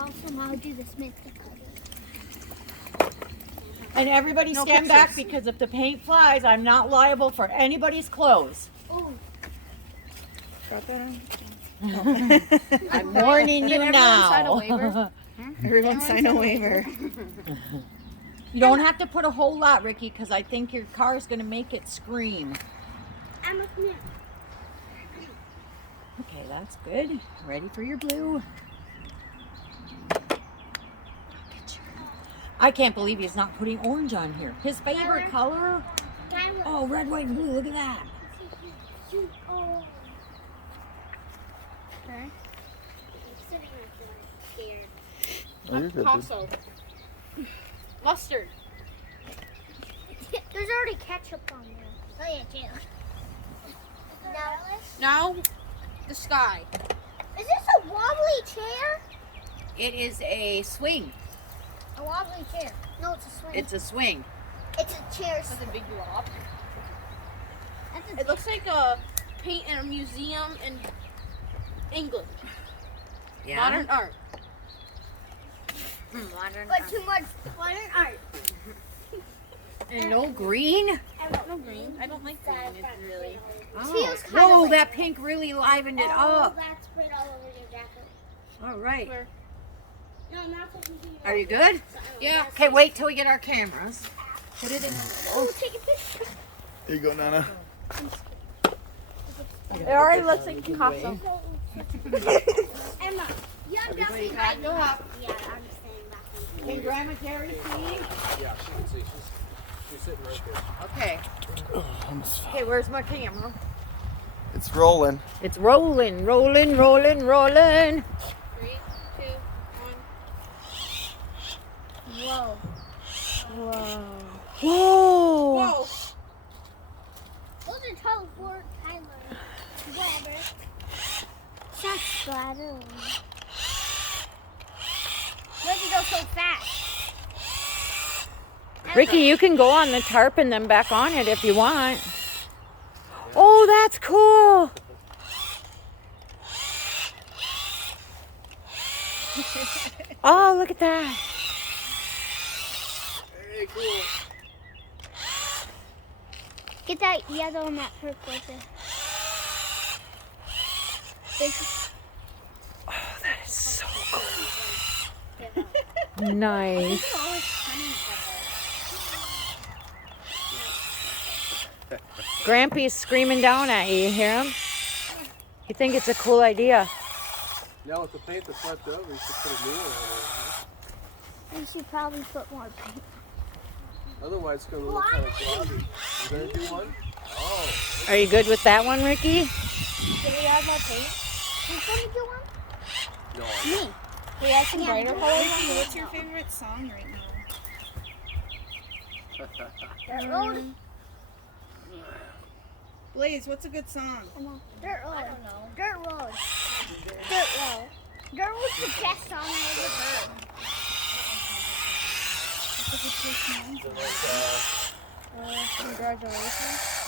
I'll somehow do this make the color. And everybody No stand back pictures. because if the paint flies, I'm not liable for anybody's clothes. Oh, Got that on? I'm warning Did you everyone now. sign a waiver? Everyone sign a waiver. You don't have to put a whole lot, Ricky, because I think your car is going to make it scream. Emma, come here. Okay, that's good. Ready for your blue. I can't believe he's not putting orange on here. His favorite color? Tyler. Oh, red, white, and blue. Look at that. Oh. Okay. I'm sitting on the floor, scared. Oh, you're good, dude. Paso. Mustard. There's already ketchup on there. Oh yeah, too. Now, the sky. Is this a wobbly chair? It is a swing. A wobbly chair. No, it's a swing. It's a swing. It's a chair. That's a big blob. That's a It looks like a paint in a museum in England. Yeah. Modern art. Modern. but too much modern art. And no green. No green. I don't like green. It's really. Oh. Feels kinda Whoa, like- that pink really livened it up. That's spread all over your jacket. All right. Where? No, not for you. Are you good? Yeah. Okay, wait till we get our cameras. Put it in. Oh, take a picture. Here you go, Nana. It already looks like Picasso. Emma, you have definitely Back go up. Yeah, I'm staying back. Can Grandma Terry see? Yeah, she can see. She's sitting right there. Okay. Okay, where's my camera? It's rolling. It's rolling, rolling, rolling, rolling. 3, 2, 1. Whoa. Whoa. Whoa! Those are toes for Tyler. Whatever. That's splattering. Where'd you go so fast? Ricky, you can go on the tarp and then back on it if you want. Oh, that's cool. Oh, look at that. Hey, cool. Get that yellow and that purple too. Oh, that is so cool. Nice. Grampy's screaming down at you. You hear him? You think it's a cool idea? Now with the paint that's left over, you should put a new one We should probably put more paint. on. Otherwise, it's going to look kind of blobby. You going to do one? Oh. Are you good with that one, Ricky? Can we add more paint? Who's gonna do one? No. Me. Can we add some brighter colors? What's your favorite song right now? Dirt Road. Blaze, what's a good song? Dirt Road. I don't know. Dirt Road. Dirt Road. Dirt Road's the best song I ever heard. What's a good Christmas song? Congratulations.